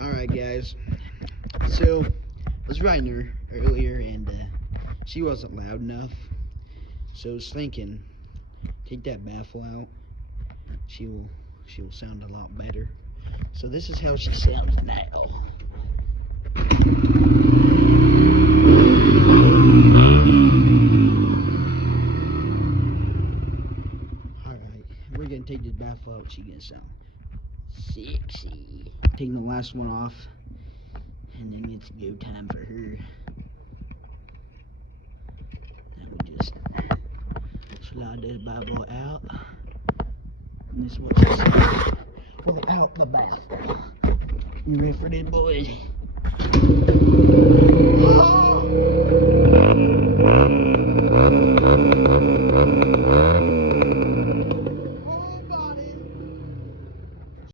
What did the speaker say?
Alright, guys. So, I was writing her earlier, and she wasn't loud enough. So I was thinking, take that baffle out. She will sound a lot better. So this is how she sounds now. Alright, we're gonna take this baffle out. She's gonna sound sexy. Taking the last one off, and then it's go time for her. Now we just slide this baffle out. And this is what she says without the baffle. You ready for this, boys? Oh!